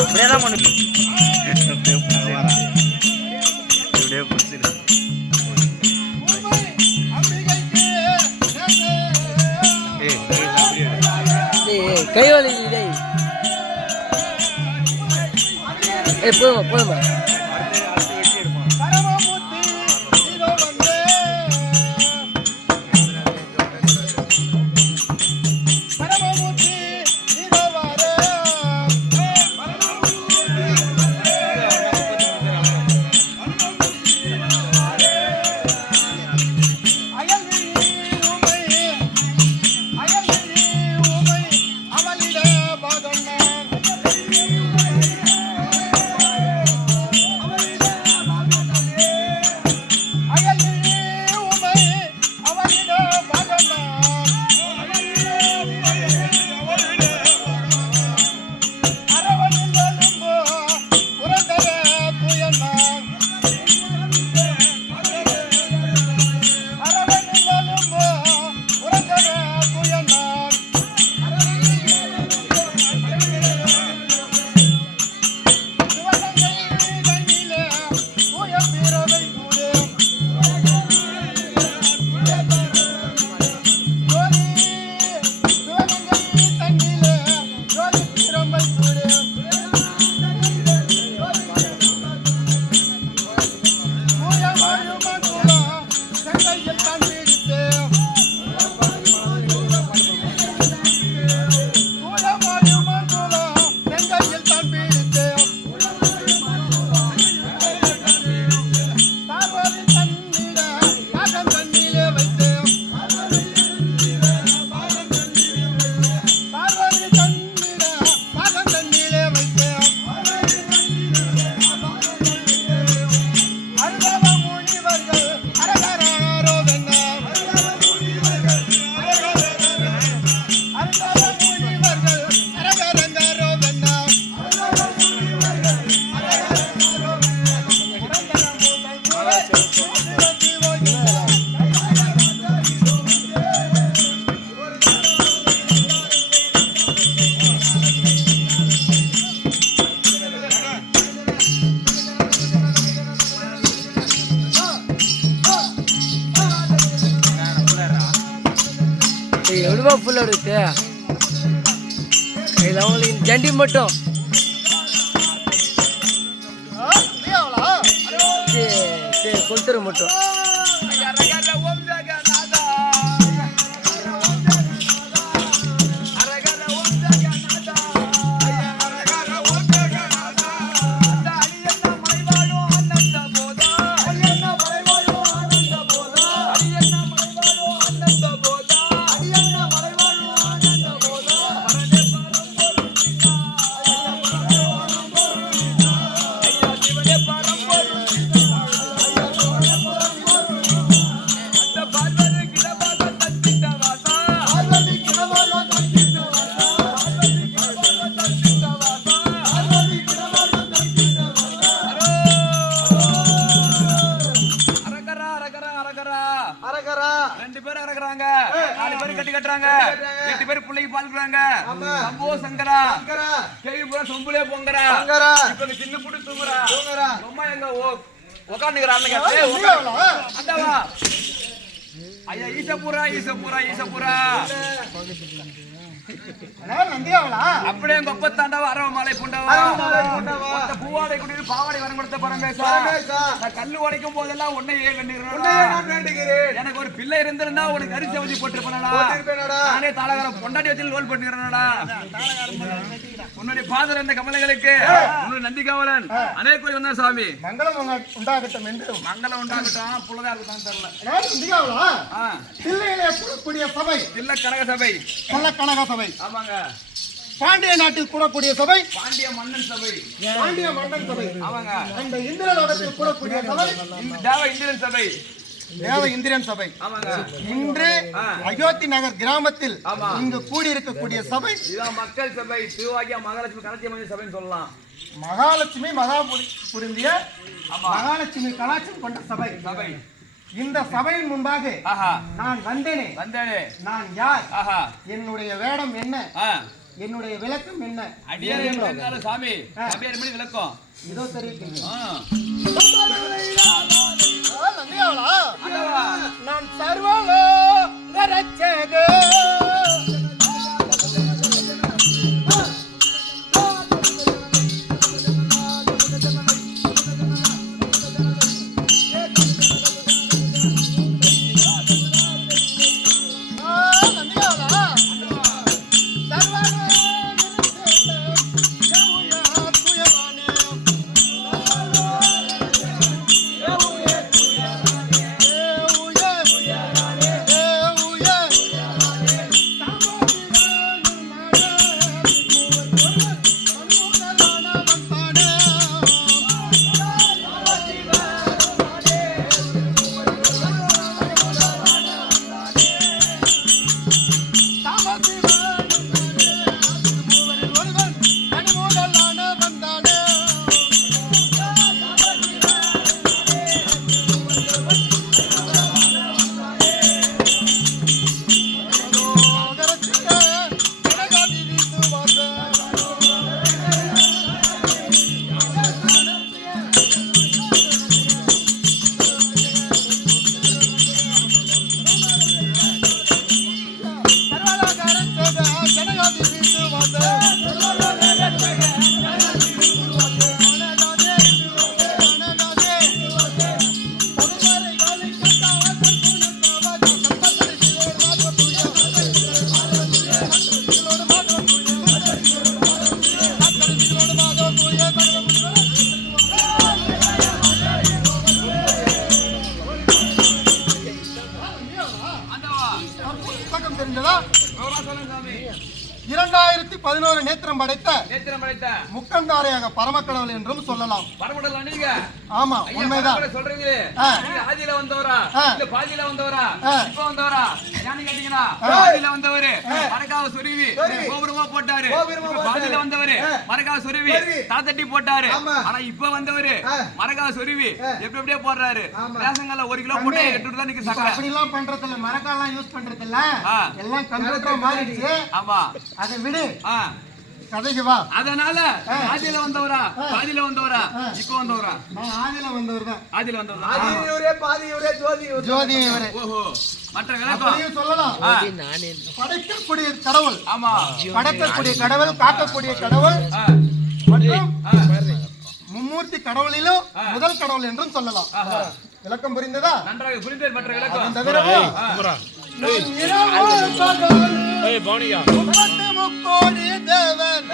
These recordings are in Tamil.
இப்படியேதான் பண்ணுது. இப்படியே பிடிச்சிரு. கை வலி போதுமா போதுமா. எவ்வளோ ஃபுல்லாக எடுத்து இதில் அவங்களுக்கு ஜண்டி மட்டும் கொளுத்துற மட்டும் ரெண்டு பேரும் இறக்குறாங்க, 4 பேர் கட்டி கட்டுறாங்க, 8 பேர் பிள்ளைக்கு பால் கொடுறாங்க. சம்போ சங்கரா கேவி பூரா சொம்புலே பொங்கரா. இப்ப சின்ன புட்டு தூங்குறா. அம்மா எங்க உட்காந்துக்கிறான் அந்தவா ஐயா ஈசபுரா அப்படியே எங்க ஒப்பத்தாண்டவா அரவமலை புண்டவா பூவாடை குடியில் பாவாடை வரம் கொடுத்த பரமேசா. நான் கல்லு உடைக்கும் போதெல்லாம் உன்னையே வேண்டுகிறேன். எனக்கு ஒரு பிள்ளை இருந்திருந்தா உனக்கு அரிசி வச்சு போட்டிருப்பேனடா. நானே தாளகாரம் பொண்டாட்டி வச்சு லோல் பண்ணிக்கிறேனடா. உன்னுடைய பாதர் இந்த கமலைகளுக்கு உன்னுடைய நந்தி காவலன் அநேக கோயில் வந்தா சாமி. மங்களம் உண்டாகட்டும் என்று மங்களம் உண்டாகட்டும். புள்ளதா இருக்குதான் தெரியல. கூடக்கூடிய சபை தில்ல கனக சபை, கனக சபை. ஆமாங்க. பாண்டிய நாட்டில் கூடக்கூடிய சபை பாண்டிய மன்னன் சபை. ஆமாங்க. அந்த இந்திரலோகத்தில் கூடக்கூடிய சபை தேவ இந்திரன் சபை. தேவ இந்திரன் சபை. ஆமாங்க. இன்று அயோத்தி நகர் கிராமத்தில் இங்கு கூடியிருக்கக்கூடிய சபை இதான் மக்கள் சபை. திருவாகிய மகாலட்சுமி கலாச்சார சபைன்னு சொல்லலாம். மகாலட்சுமி புரிந்திய மகாலட்சுமி கலாச்சாரம் கொண்ட சபை. இந்த சபையின் முன்பாக நான் வந்தேனே. வந்தேனே நான் யார், என்னுடைய வேடம் என்ன என்னுடைய விளக்கம் என்ன? அடியார் என்றாலும் சாமி அடியார் எப்படி விளக்கம் இதோ தெரிவிக்கிறேன். ஆண்டவா நான் சர்வலோ ரட்சகோ தெரிஞ்சதா? 2011 நேத்திரம் படைத்த முக்கந்தாரையாக பரமக்கடவுள் என்றும் சொல்லலாம். ஆமா, உண்மைதான். சொல்றீங்க ஆதியில வந்தவரா இல்ல பாதியில வந்தவரா இப்ப வந்தவரா ஏன்னு கேட்டீங்கன்னா ஆதியில வந்தவரு மரகாவ சொருவி கோபுரமா போட்டாரு. பாதியில வந்தவரு மரகாவ சொருவி தாத்தட்டி போட்டாரு. ஆனா இப்ப வந்தவரு மரகாவ சொருவி எப்படி எப்படியே போடுறாரு. ரேஷன்ல 1 கிலோ போட்டு 8 தான் நிக்கு சக்கரை. அப்படி எல்லாம் பண்றது இல்ல, மரகாலாம் யூஸ் பண்றது இல்ல, எல்லாம் கம்ப்யூட்டர் மாறிடுச்சு. ஆமா, அதை விடு, கதைக்கு வா. அதனால ஆதியில வந்தவரா பாதியில வந்தவரா இப்ப வந்தவரா? நான் ஆதியில வந்தவர் தான். ஆதியில வந்தவர் தான். ஆதியிலே பாதியிலே ஜோதி இவரே. ஓஹோ, மற்ற விளக்கம் சொல்லலாம். படைக்கக்கூடிய கடவுள். ஆமா, படைக்கக்கூடிய கடவுள், காக்கக்கூடிய கடவுள் மற்றும் மும்மூர்த்தி கடவுளிலும் முதல் கடவுள் என்றும் சொல்லலாம். விளக்கம் புரிந்ததா? நன்றாக புரிந்தது. மற்ற விளக்கம் முக்கோடி தேவன்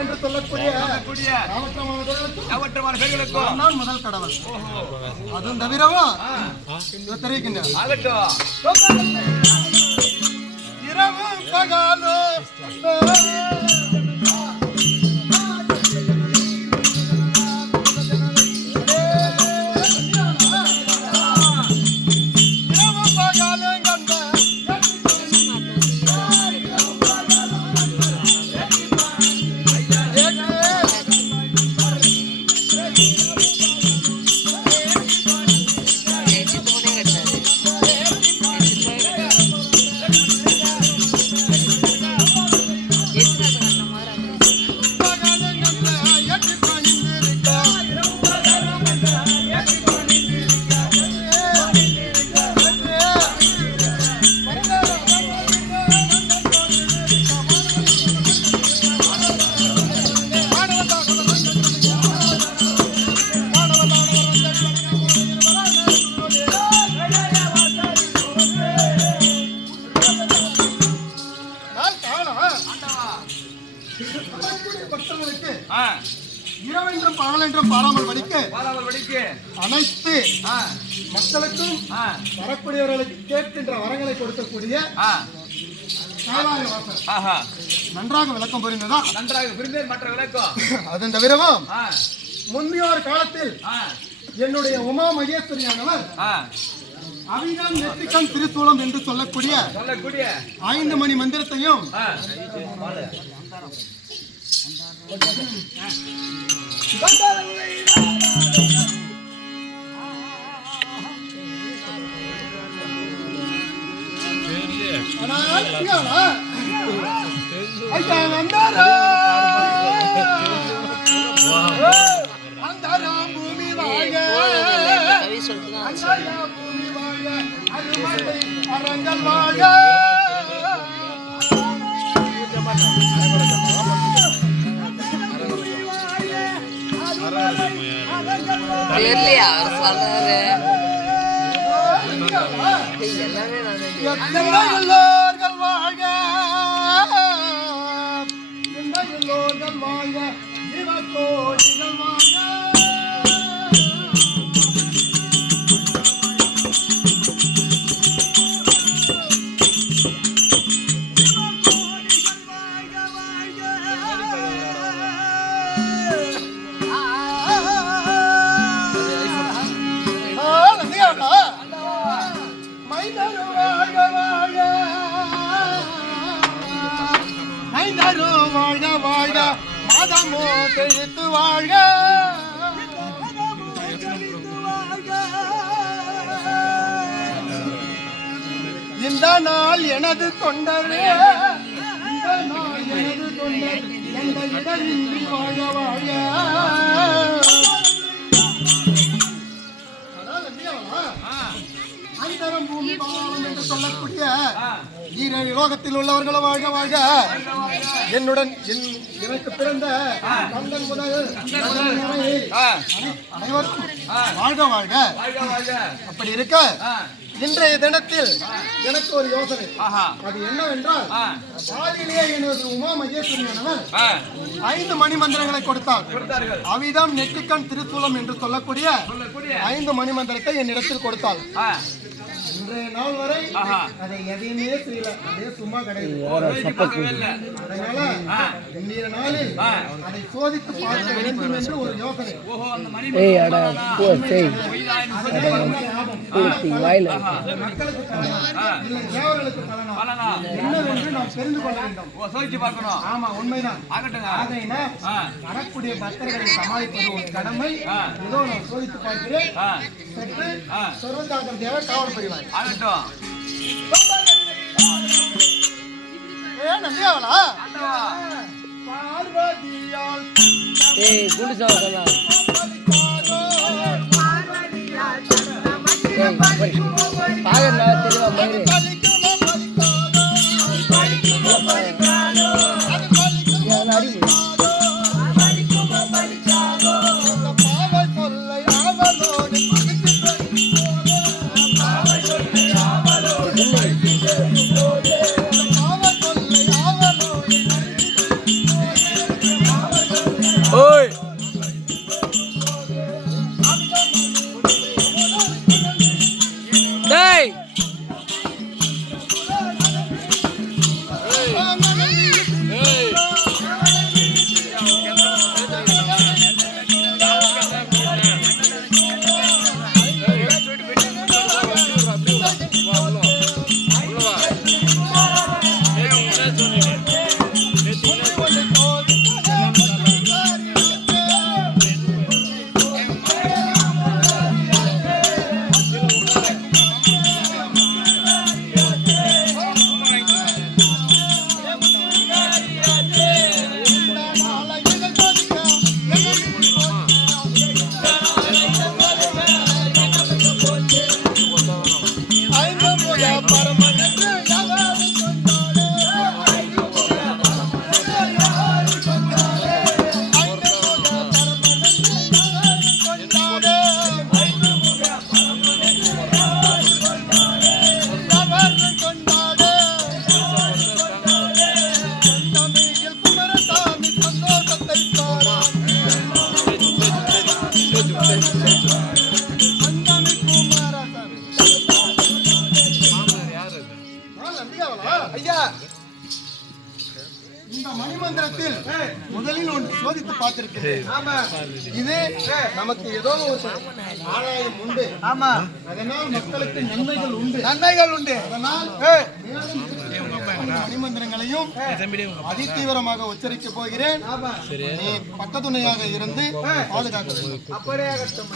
என்று சொல்லக்கூடிய முதல் கடவுள். அதுவும் தவிரவும் தெரிவிக்கின்றேன். இரவும் பகலும் நாளென்றும் பாராமல் படிக்க அனைத்து ஆ, மக்களுக்கும் ஆ, வரக்கூடியவர்களுக்கு கேட்கின்ற வரங்களை கொடுக்கக்கூடிய ஆ, கைலாய வாசர் ஆஹா. நன்றாக விளக்கம் புரிந்ததா? நன்றாக புரிந்து மற்ற விளக்கம். அதன் தவிரவும் ஆ, முந்தையோர் காலத்தில் ஆ, என்னுடைய உமா மகேஸ்வரியானவர் ஆ, அவிதம் நெற்றிக்கண் திருசூலம் என்று சொல்லக்கூடிய சொல்லக்கூடிய 5 மணி மந்திரத்தையும் ஆ, ஆனால் ஐயா, ஐயா வந்தாரா? அந்தாராம் பூமி வாழ்க, அந்தாராம் பூமி வாழ்க, அருமலை அரங்கல் வாழ்க. தெரியலையா அவர் சொல்றாரு எல்லாமே எல்லோர்கள் வாழ்க, எல்லோர்கள் வாழ்க, ஜீவகோடிகள் வாழ்க. வாழ்க வாழ்க மாதமோ செழித்து வாழ்க. இந்த நாள் எனது தொண்டரே, இந்த நாள் எனது தொண்டர், எந்த இடரின்றி வாழ்க வாழ்க. அந்தரம் பூமி பாலம் என்று சொல்லக்கூடிய ஈரேழு லோகத்தில் உள்ளவர்கள் வாழ்க வாழ்க. என்னுடன் எனக்கு பிறந்த கந்தன் முதல் அனைவருக்கும் வாழ்க வாழ்க. அப்படி இருக்க இன்றைய தினத்தில் எனக்கு ஒரு யோசனை. அது என்னவென்றால், பாதியிலேயே எனது உமா மகேஸ்வரியானவர் 5 மணி மந்திரங்களை கொடுத்தார். அவிதம் நெற்றிக்கண் திருசூலம் என்று சொல்லக்கூடிய 5 மணி மந்திரத்தை என்னிடத்தில் கொடுத்தாள். இன்றைய நாள் வரை அதை எதையுமே செய்யல, அதே சும்மா கிடையாது. அதனால இன்றைய நாளில் அதை சோதித்து பார்க்க வேண்டும் என்று ஒரு யோசனை. மக்களுக்கு பலனா இல்லை தேவர்களுக்கு பலனா என்னவென்று நாம் தெரிந்து கொள்ள வேண்டும். சோதிச்சு பார்க்கணும். ஆமா, உண்மைதான். ஆகட்டுங்க. வரக்கூடிய பக்தர்களை சமாளிப்பது ஒரு கடமை. ஏதோ நான் சோதித்து பார்க்கிறேன். சற்று சொர்வந்தாக்கம் தேவை காவல் புரிவார். ஆகட்டும். நம்பியாவலா பார்வதியால் குண்டு சாவலாம் பாகண்டா தெரியவா மயிறு அடி ஓய் டேய் சோதித்து பார்த்திருக்கிறேன். இது நமக்கு ஏதோ ஒரு ஆதாயம் உண்டு. ஆமா, அதனால் மக்களுக்கு நன்மைகள் உண்டு. அதனால் மணிமந்திரங்களையும் அதிதீவிரமாக உச்சரிக்க போகிறேன். நீ பக்கத்துணையாக இருந்து பாதுகாக்க வேண்டும். அப்படியே ஆகட்டும்.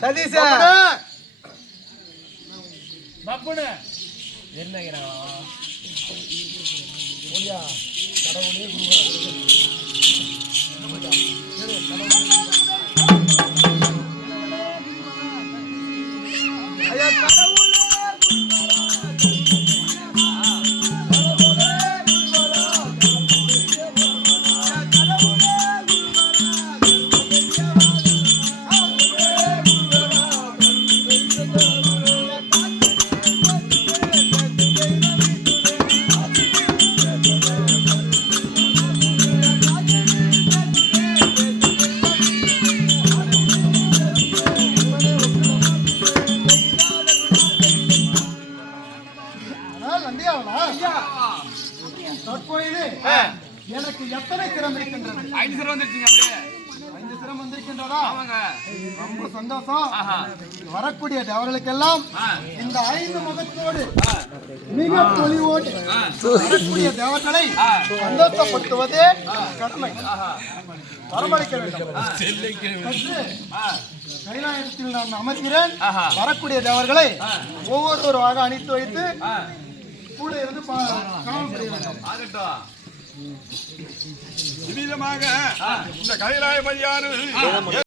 சதீஷ் பப்புனு என்னங்கறா ஓடியா கடவுளே ஐயா கடவுளே எனக்கு எத்தனை சிரம் இருக்கின்றது? 5 சிரம் வந்துருச்சுங்க. அப்படியே 5 சிரம் வந்திருக்கின்றதா? ஆமாங்க. ரொம்ப சந்தோஷம். வரக்கூடிய தேவர்களுக்கெல்லாம் இந்த 5 முகத்தோடு மிக பொலிவோடு வரக்கூடிய தேவர்களை சந்தோஷப்படுத்துவதே கடமை. வரமளிக்க வேண்டும். கைலாயத்தில் நான் அமர்கிறேன். வரக்கூடிய தேவர்களை ஒவ்வொருவராக அணித்து வைத்து கூட இருந்து காவல் புரிய வேண்டும். இவ்விதமாக இந்த கைலாய பையாறு